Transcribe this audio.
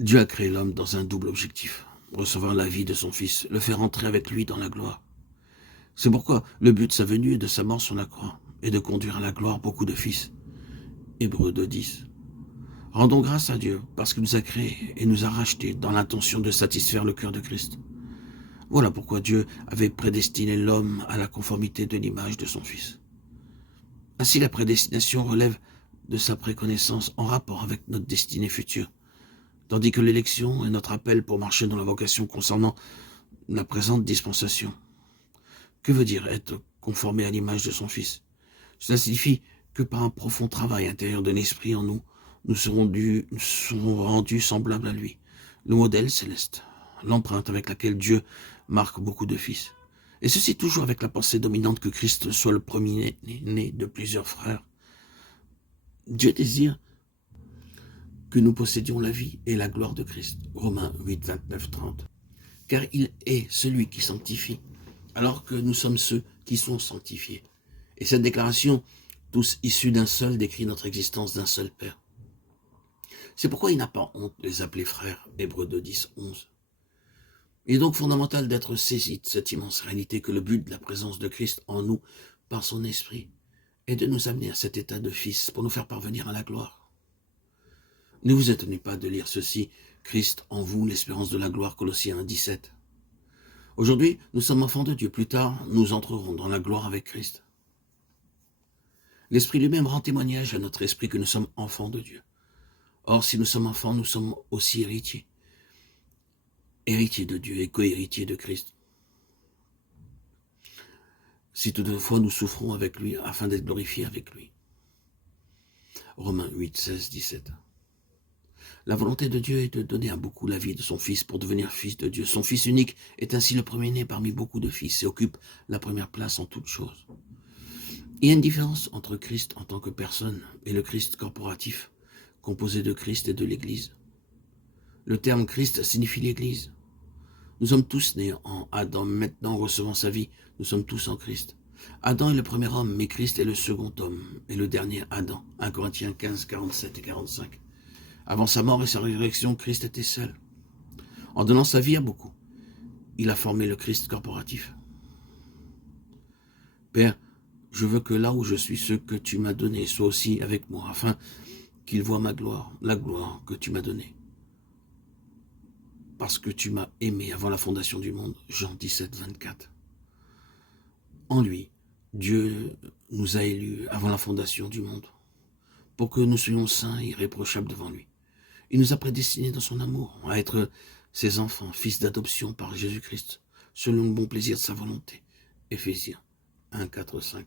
Dieu a créé l'homme dans un double objectif, recevoir la vie de son Fils, le faire entrer avec lui dans la gloire. C'est pourquoi le but de sa venue et de sa mort sur la croix est de conduire à la gloire beaucoup de fils. Hébreux 2:10. Rendons grâce à Dieu parce qu'il nous a créés et nous a rachetés dans l'intention de satisfaire le cœur de Christ. Voilà pourquoi Dieu avait prédestiné l'homme à la conformité de l'image de son Fils. Ainsi, la prédestination relève de sa préconnaissance en rapport avec notre destinée future, tandis que l'élection est notre appel pour marcher dans la vocation concernant la présente dispensation. Que veut dire être conformé à l'image de son Fils? Cela signifie que par un profond travail intérieur de l'esprit en nous, nous serons rendus semblables à lui, le modèle céleste, l'empreinte avec laquelle Dieu marque beaucoup de fils. Et ceci toujours avec la pensée dominante que Christ soit le premier-né de plusieurs frères. Dieu désire que nous possédions la vie et la gloire de Christ. Romains 8, 29, 30. Car il est celui qui sanctifie, alors que nous sommes ceux qui sont sanctifiés. Et cette déclaration, tous issus d'un seul, décrit notre existence d'un seul Père. C'est pourquoi il n'a pas honte de les appeler frères, Hébreux 2, 10, 11. Il est donc fondamental d'être saisi de cette immense réalité que le but de la présence de Christ en nous, par son esprit, est de nous amener à cet état de fils pour nous faire parvenir à la gloire. Ne vous étonnez pas de lire ceci, Christ en vous, l'espérance de la gloire, Colossiens 1, 17. Aujourd'hui, nous sommes enfants de Dieu. Plus tard, nous entrerons dans la gloire avec Christ. L'Esprit lui-même rend témoignage à notre esprit que nous sommes enfants de Dieu. Or, si nous sommes enfants, nous sommes aussi héritiers. Héritiers de Dieu et co-héritiers de Christ. Si toutefois nous souffrons avec lui, afin d'être glorifiés avec lui. Romains 8, 16, 17. La volonté de Dieu est de donner à beaucoup la vie de son Fils pour devenir fils de Dieu. Son Fils unique est ainsi le premier-né parmi beaucoup de fils et occupe la première place en toutes choses. Il y a une différence entre Christ en tant que personne et le Christ corporatif, composé de Christ et de l'Église. Le terme Christ signifie l'Église. Nous sommes tous nés en Adam, maintenant recevant sa vie, nous sommes tous en Christ. Adam est le premier homme, mais Christ est le second homme, et le dernier Adam. 1 Corinthiens 15, 47 et 45. Avant sa mort et sa résurrection, Christ était seul. En donnant sa vie à beaucoup, il a formé le Christ corporatif. Père, je veux que là où je suis, ce que tu m'as donné soit aussi avec moi, afin qu'ils voient ma gloire, la gloire que tu m'as donnée. Parce que tu m'as aimé avant la fondation du monde. Jean 17, 24. En lui, Dieu nous a élus avant la fondation du monde, pour que nous soyons saints et irréprochables devant lui. Il nous a prédestinés dans son amour à être ses enfants, fils d'adoption par Jésus-Christ, selon le bon plaisir de sa volonté. Éphésiens 1, 4, 5.